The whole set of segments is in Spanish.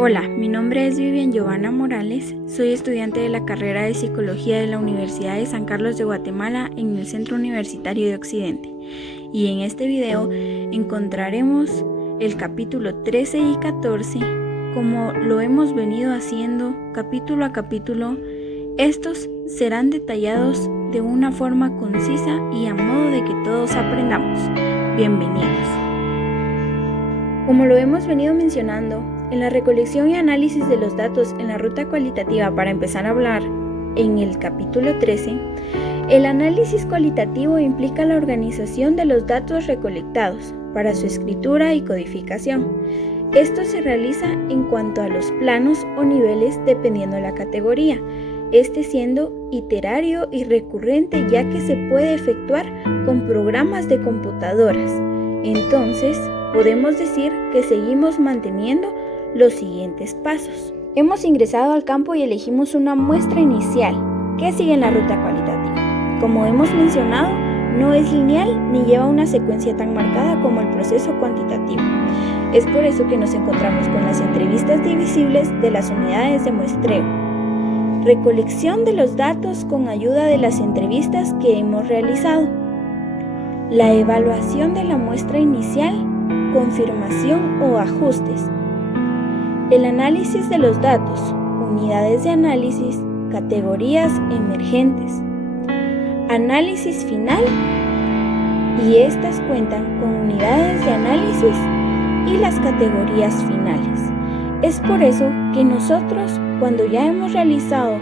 Hola, mi nombre es Vivian Giovanna Morales, soy estudiante de la carrera de Psicología de la Universidad de San Carlos de Guatemala en el Centro Universitario de Occidente. Y en este video encontraremos el capítulo 13 y 14, como lo hemos venido haciendo capítulo a capítulo. Estos serán detallados de una forma concisa y a modo de que todos aprendamos. Bienvenidos. Como lo hemos venido mencionando, en la recolección y análisis de los datos en la ruta cualitativa, para empezar a hablar en el capítulo 13, el análisis cualitativo implica la organización de los datos recolectados para su escritura y codificación. Esto se realiza en cuanto a los planos o niveles dependiendo de la categoría, este siendo iterario y recurrente, ya que se puede efectuar con programas de computadoras. Entonces, podemos decir que seguimos manteniendo los siguientes pasos. Hemos ingresado al campo y elegimos una muestra inicial que sigue en la ruta cualitativa. Como hemos mencionado, no es lineal ni lleva una secuencia tan marcada como el proceso cuantitativo. Es por eso que nos encontramos con las entrevistas divisibles de las unidades de muestreo. Recolección de los datos con ayuda de las entrevistas que hemos realizado. La evaluación de la muestra inicial, confirmación o ajustes. El análisis de los datos, unidades de análisis, categorías emergentes. Análisis final, y estas cuentan con unidades de análisis y las categorías finales. Es por eso que nosotros, cuando ya hemos realizado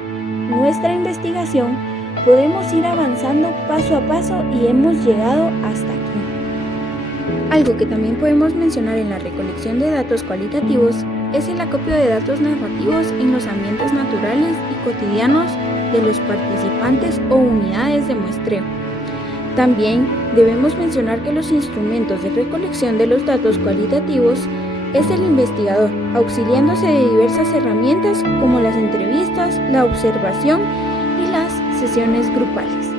nuestra investigación, podemos ir avanzando paso a paso y hemos llegado hasta aquí. Algo que también podemos mencionar en la recolección de datos cualitativos es el acopio de datos narrativos en los ambientes naturales y cotidianos de los participantes o unidades de muestreo. También debemos mencionar que los instrumentos de recolección de los datos cualitativos es el investigador, auxiliándose de diversas herramientas como las entrevistas, la observación y las sesiones grupales.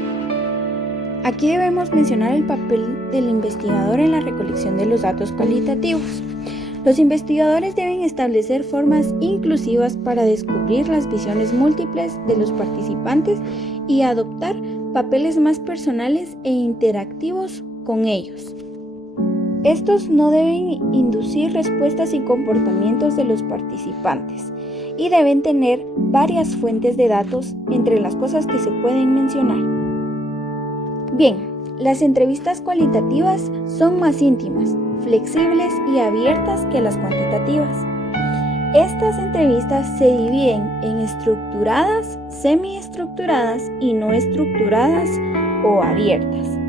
Aquí debemos mencionar el papel del investigador en la recolección de los datos cualitativos. Los investigadores deben establecer formas inclusivas para descubrir las visiones múltiples de los participantes y adoptar papeles más personales e interactivos con ellos. Estos no deben inducir respuestas y comportamientos de los participantes y deben tener varias fuentes de datos entre las cosas que se pueden mencionar. Bien, las entrevistas cualitativas son más íntimas, flexibles y abiertas que las cuantitativas. Estas entrevistas se dividen en estructuradas, semiestructuradas y no estructuradas o abiertas.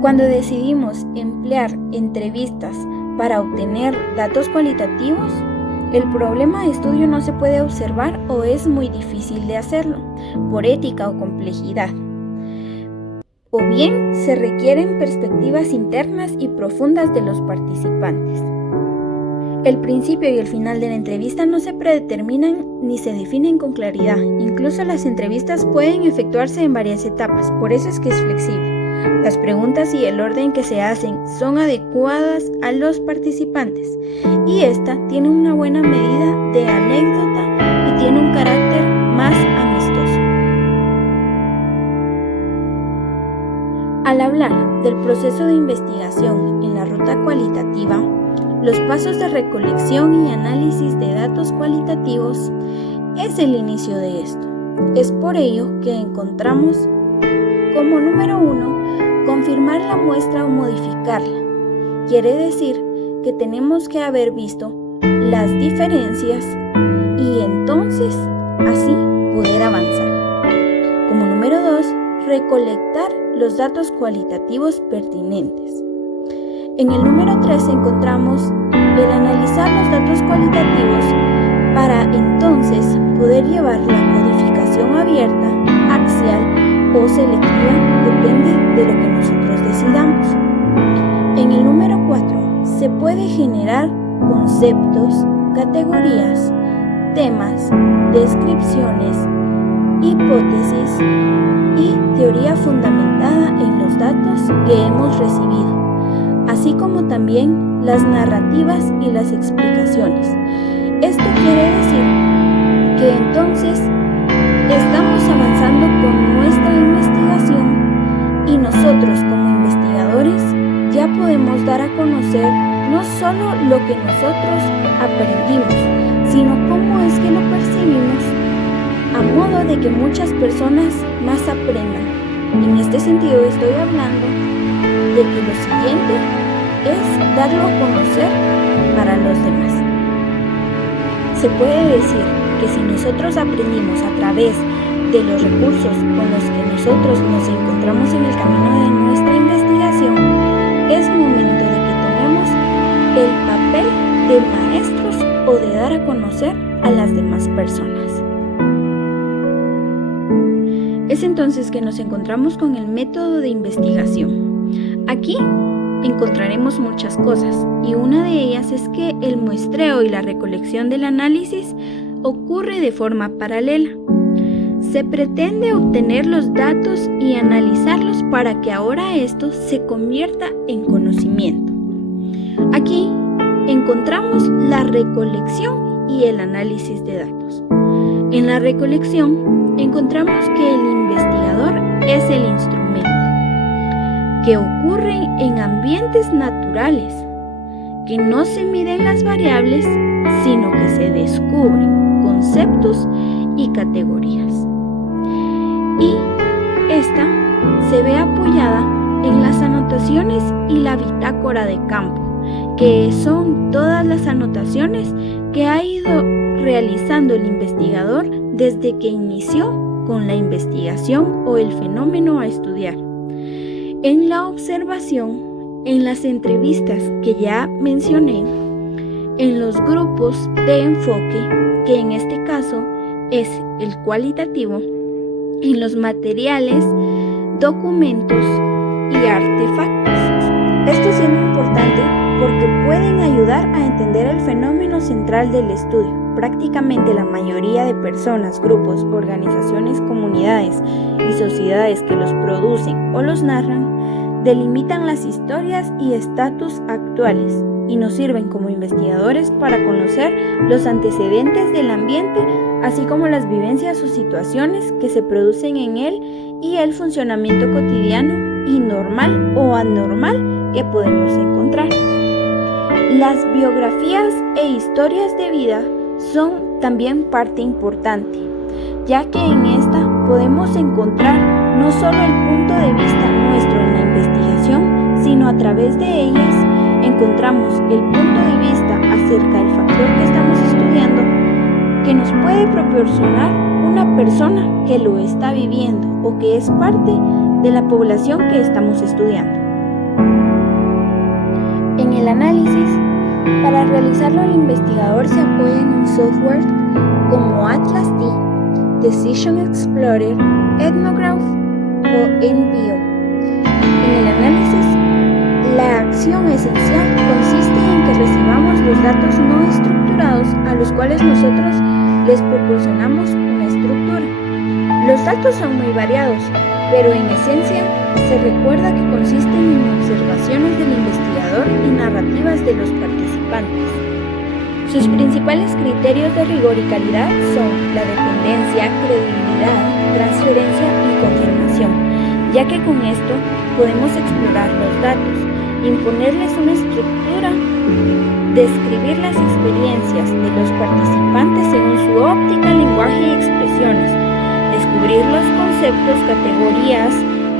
Cuando decidimos emplear entrevistas para obtener datos cualitativos, el problema de estudio no se puede observar o es muy difícil de hacerlo, por ética o complejidad. O bien se requieren perspectivas internas y profundas de los participantes. El principio y el final de la entrevista no se predeterminan ni se definen con claridad. Incluso las entrevistas pueden efectuarse en varias etapas, por eso es que es flexible. Las preguntas y el orden que se hacen son adecuadas a los participantes y esta tiene una buena medida de anécdota y tiene un carácter más amistoso. Al hablar del proceso de investigación en la ruta cualitativa, los pasos de recolección y análisis de datos cualitativos es el inicio de esto. Es por ello que encontramos como número 1, confirmar la muestra o modificarla. Quiere decir que tenemos que haber visto las diferencias y entonces así poder avanzar. Como número 2, recolectar los datos cualitativos pertinentes. En el número 3 encontramos el analizar los datos cualitativos para entonces poder llevar la codificación abierta, axial o selectiva, depende de lo que nosotros decidamos. En el número 4 se puede generar conceptos, categorías, temas, descripciones, hipótesis y teoría fundamentada en los datos que hemos recibido, así como también las narrativas y las explicaciones. Esto Entonces, estamos avanzando con nuestra investigación y nosotros como investigadores ya podemos dar a conocer no solo lo que nosotros aprendimos, sino cómo es que lo percibimos, a modo de que muchas personas más aprendan. En este sentido estoy hablando de que lo siguiente es darlo a conocer para los demás. Se puede decir que si nosotros aprendimos a través de los recursos con los que nosotros nos encontramos en el camino de nuestra investigación, es momento de que tomemos el papel de maestros o de dar a conocer a las demás personas. Es entonces que nos encontramos con el método de investigación. Aquí encontraremos muchas cosas y una de ellas es que el muestreo y la recolección del análisis ocurre de forma paralela. Se pretende obtener los datos y analizarlos para que ahora esto se convierta en conocimiento. Aquí encontramos la recolección y el análisis de datos. En la recolección encontramos que el investigador es el instrumento, que ocurre en ambientes naturales, que no se miden las variables, sino que se descubren conceptos y categorías. Y esta se ve apoyada en las anotaciones y la bitácora de campo, que son todas las anotaciones que ha ido realizando el investigador desde que inició con la investigación o el fenómeno a estudiar. En la observación, en las entrevistas que ya mencioné, en los grupos de enfoque, que en este caso es el cualitativo, en los materiales, documentos y artefactos. Esto siendo importante porque pueden ayudar a entender el fenómeno central del estudio. Prácticamente la mayoría de personas, grupos, organizaciones, comunidades y sociedades que los producen o los narran delimitan las historias y estatus actuales y nos sirven como investigadores para conocer los antecedentes del ambiente, así como las vivencias o situaciones que se producen en él y el funcionamiento cotidiano y normal o anormal que podemos encontrar. Las biografías e historias de vida son también parte importante, ya que en esta podemos encontrar no solo el punto de vista nuestro en la investigación, sino a través de ellas encontramos el punto de vista acerca del factor que estamos estudiando que nos puede proporcionar una persona que lo está viviendo o que es parte de la población que estamos estudiando. En el análisis, para realizarlo el investigador se apoya en un software como ATLAS-T, Decision Explorer, Ethnograph o NBio. En el análisis, la acción esencial consiste en que recibamos los datos no estructurados a los cuales nosotros les proporcionamos una estructura. Los datos son muy variados, pero en esencia se recuerda que consisten en observaciones del investigador y narrativas de los participantes. Sus principales criterios de rigor y calidad son la dependencia, credibilidad, transferencia y confirmación, ya que con esto podemos explorar los datos, imponerles una estructura, describir las experiencias de los participantes según su óptica, lenguaje y expresiones, descubrir los conceptos, categorías,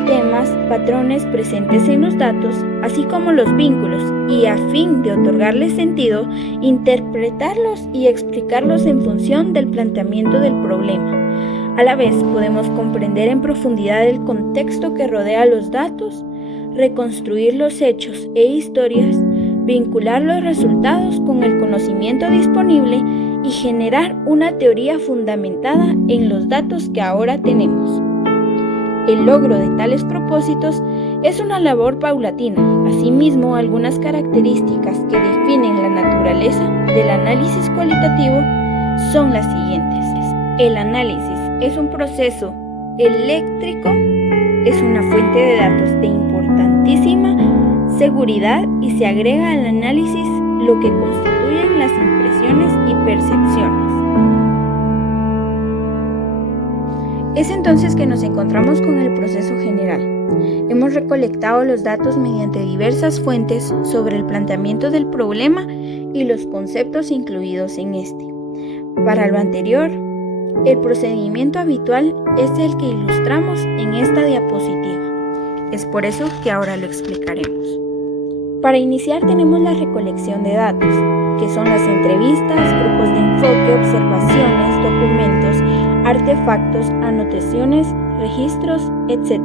temas, patrones presentes en los datos, así como los vínculos, y a fin de otorgarles sentido, interpretarlos y explicarlos en función del planteamiento del problema. A la vez podemos comprender en profundidad el contexto que rodea los datos, reconstruir los hechos e historias, vincular los resultados con el conocimiento disponible y generar una teoría fundamentada en los datos que ahora tenemos. El logro de tales propósitos es una labor paulatina. Asimismo, algunas características que definen la naturaleza del análisis cualitativo son las siguientes. El análisis es un proceso eléctrico, es una fuente de datos de importantísima seguridad y se agrega al análisis lo que constituyen las impresiones y percepciones. Es entonces que nos encontramos con el proceso general. Hemos recolectado los datos mediante diversas fuentes sobre el planteamiento del problema y los conceptos incluidos en este. Para lo anterior, el procedimiento habitual es el que ilustramos en esta diapositiva. Es por eso que ahora lo explicaremos. Para iniciar tenemos la recolección de datos, que son las entrevistas, grupos de enfoque, observaciones, documentos, artefactos, anotaciones, registros, etc.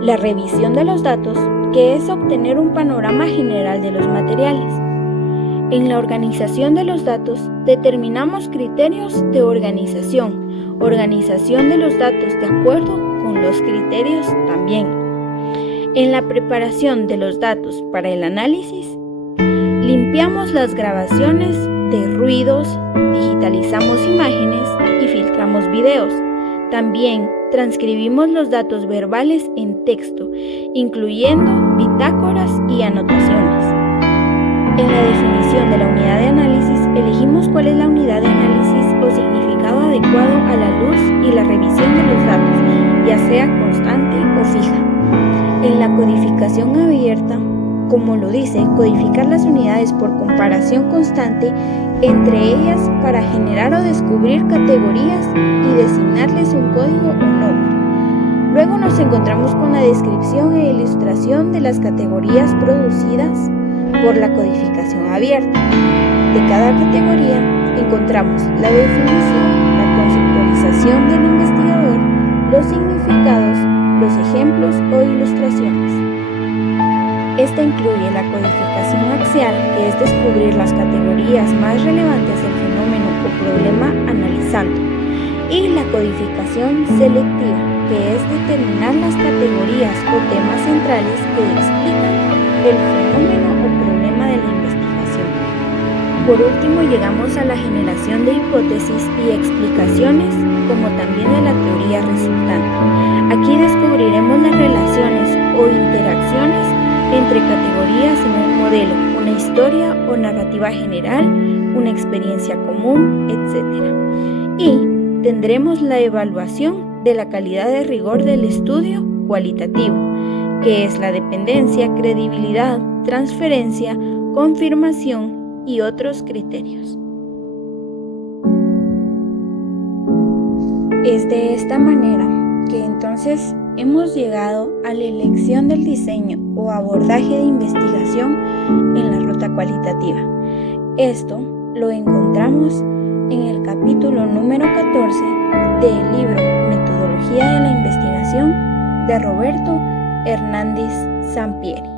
La revisión de los datos, que es obtener un panorama general de los materiales. En la organización de los datos, determinamos criterios de organización de los datos de acuerdo con los criterios también. En la preparación de los datos para el análisis, limpiamos las grabaciones de ruidos, digitalizamos imágenes y filtramos videos. También transcribimos los datos verbales en texto, incluyendo bitácoras y anotaciones. En la definición de la unidad de análisis, elegimos cuál es la unidad de análisis o significado adecuado a la luz y la revisión de los datos, ya sea constante o fija. En la codificación abierta, como lo dice, codificar las unidades por comparación constante entre ellas para generar o descubrir categorías y designarles un código o nombre. Luego nos encontramos con la descripción e ilustración de las categorías producidas por la codificación abierta. De cada categoría encontramos la definición, la conceptualización del investigador, los significados, los ejemplos o ilustraciones. Esta incluye la codificación axial, que es descubrir las categorías más relevantes del fenómeno o problema analizando, y la codificación selectiva, que es determinar las categorías o temas centrales que explican el fenómeno o problema de la investigación. Por último, llegamos a la generación de hipótesis y explicaciones, como también de la teoría resultante. Aquí descubriremos las relaciones o interacciones entre categorías en un modelo, una historia o narrativa general, una experiencia común, etc. Y tendremos la evaluación de la calidad de rigor del estudio cualitativo, que es la dependencia, credibilidad, transferencia, confirmación y otros criterios. Es de esta manera que entonces hemos llegado a la elección del diseño o abordaje de investigación en la ruta cualitativa. Esto lo encontramos en el capítulo número 14 del libro Metodología de la Investigación de Roberto Hernández Sampieri.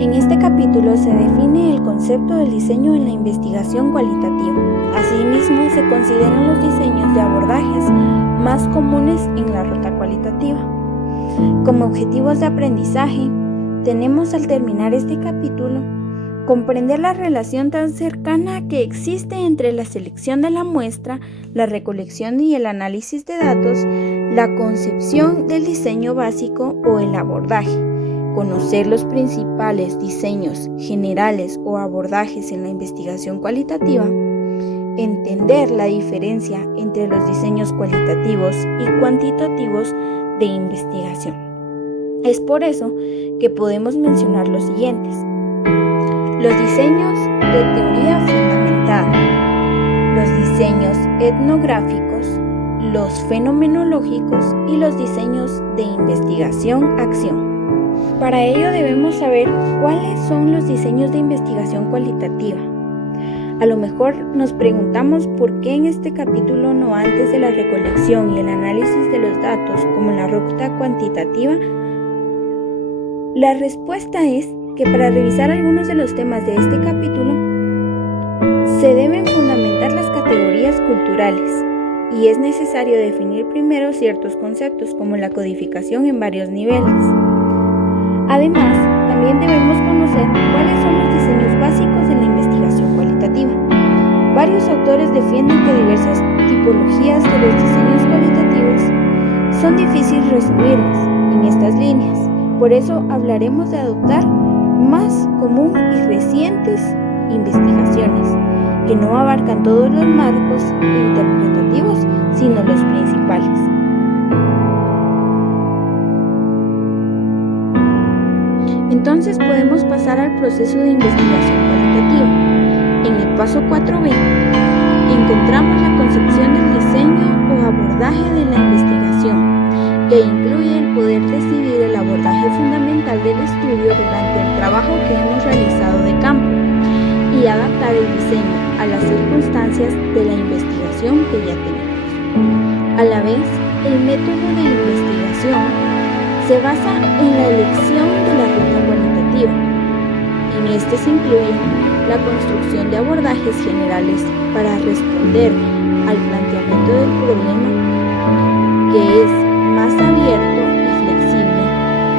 En este capítulo se define el concepto del diseño en la investigación cualitativa. Asimismo, se consideran los diseños de abordajes más comunes en la ruta cualitativa. Como objetivos de aprendizaje, tenemos al terminar este capítulo comprender la relación tan cercana que existe entre la selección de la muestra, la recolección y el análisis de datos, la concepción del diseño básico o el abordaje. Conocer los principales diseños generales o abordajes en la investigación cualitativa. Entender la diferencia entre los diseños cualitativos y cuantitativos de investigación. Es por eso que podemos mencionar los siguientes: los diseños de teoría fundamentada, los diseños etnográficos, los fenomenológicos y los diseños de investigación-acción. Para ello debemos saber cuáles son los diseños de investigación cualitativa. A lo mejor nos preguntamos por qué en este capítulo no antes de la recolección y el análisis de los datos como en la ruta cuantitativa. La respuesta es que para revisar algunos de los temas de este capítulo se deben fundamentar las categorías culturales y es necesario definir primero ciertos conceptos como la codificación en varios niveles. Además, también debemos conocer cuáles son los diseños básicos de la investigación cualitativa. Varios autores defienden que diversas tipologías de los diseños cualitativos son difíciles resumirlas en estas líneas. Por eso hablaremos de adoptar más común y recientes investigaciones, que no abarcan todos los marcos interpretativos, sino los principales. Entonces podemos pasar al proceso de investigación cualitativa. En el paso 4b encontramos la concepción del diseño o abordaje de la investigación, que incluye el poder decidir el abordaje fundamental del estudio durante el trabajo que hemos realizado de campo y adaptar el diseño a las circunstancias de la investigación que ya tenemos. A la vez, el método de investigación se basa en la elección de la ruta cualitativa. En este se incluye la construcción de abordajes generales para responder al planteamiento del problema, que es más abierto y flexible,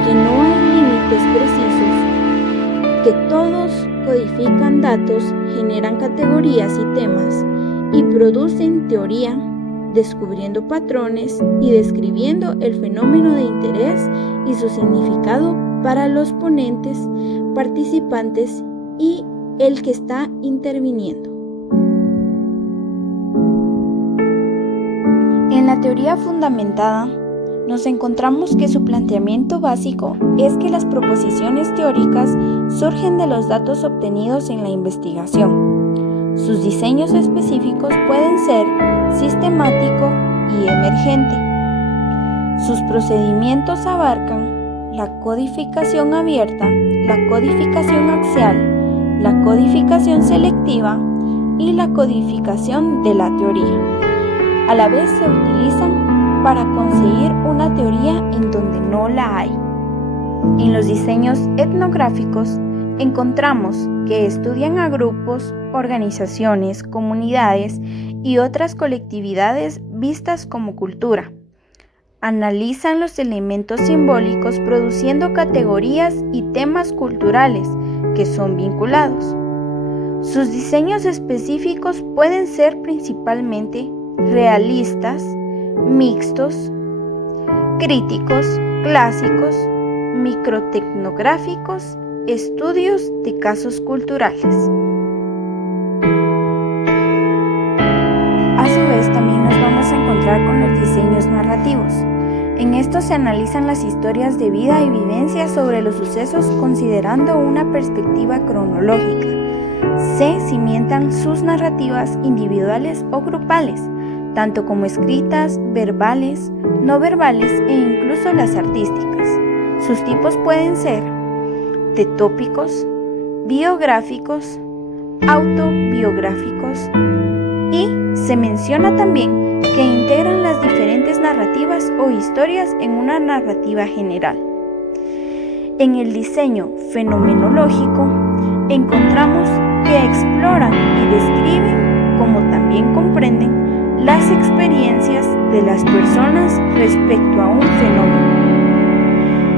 que no hay límites precisos, que todos codifican datos, generan categorías y temas y producen teoría, descubriendo patrones y describiendo el fenómeno de interés y su significado para los ponentes, participantes y el que está interviniendo. En la teoría fundamentada, nos encontramos que su planteamiento básico es que las proposiciones teóricas surgen de los datos obtenidos en la investigación. Sus diseños específicos pueden ser sistemático y emergente. Sus procedimientos abarcan la codificación abierta, la codificación axial, la codificación selectiva y la codificación de la teoría. A la vez se utilizan para conseguir una teoría en donde no la hay. En los diseños etnográficos encontramos que estudian a grupos, organizaciones, comunidades y otras colectividades vistas como cultura. Analizan los elementos simbólicos produciendo categorías y temas culturales que son vinculados. Sus diseños específicos pueden ser principalmente realistas, mixtos, críticos, clásicos, microtecnográficos, estudios de casos culturales. A su vez, también nos vamos a encontrar con los diseños narrativos. En estos se analizan las historias de vida y vivencias sobre los sucesos considerando una perspectiva cronológica. Se cimientan sus narrativas individuales o grupales, tanto como escritas, verbales, no verbales e incluso las artísticas. Sus tipos pueden ser de tópicos, biográficos, autobiográficos y se menciona también que integran las diferentes narrativas o historias en una narrativa general. En el diseño fenomenológico encontramos que exploran y describen, como también comprenden, las experiencias de las personas respecto a un fenómeno.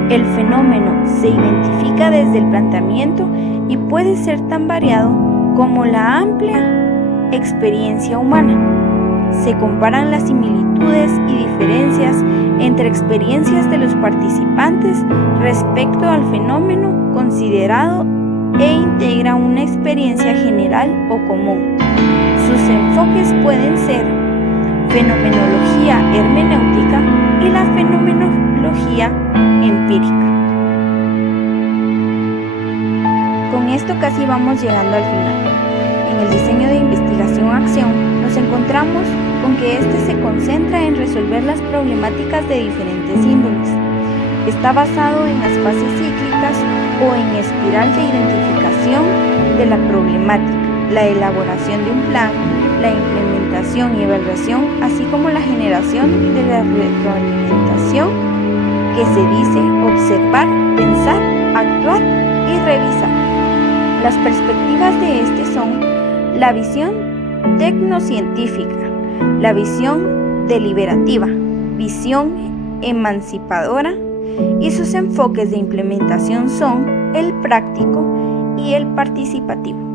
El fenómeno se identifica desde el planteamiento y puede ser tan variado como la amplia experiencia humana. Se comparan las similitudes y diferencias entre experiencias de los participantes respecto al fenómeno considerado e integra una experiencia general o común. Sus enfoques pueden ser fenomenología hermenéutica y la fenomenología empírica. Con esto casi vamos llegando al final. En el diseño de investigación-acción nos encontramos con que este se concentra en resolver las problemáticas de diferentes índoles. Está basado en las fases cíclicas o en espiral de identificación de la problemática, la elaboración de un plan, la implementación y evaluación, así como la generación de la retroalimentación que se dice observar, pensar, actuar y revisar. Las perspectivas de este son la visión tecnocientífica, la visión deliberativa, visión emancipadora y sus enfoques de implementación son el práctico y el participativo.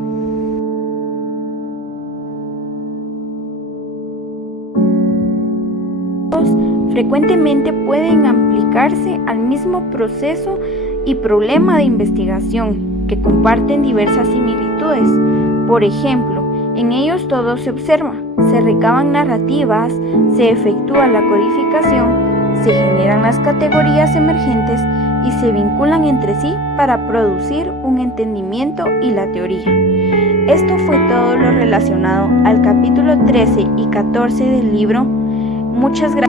Frecuentemente pueden aplicarse al mismo proceso y problema de investigación, que comparten diversas similitudes. Por ejemplo, En ellos todo se observa, se recaban narrativas, se efectúa la codificación, se generan las categorías emergentes y se vinculan entre sí para producir un entendimiento y la teoría. Esto fue todo lo relacionado al capítulo 13 y 14 del libro. Muchas gracias.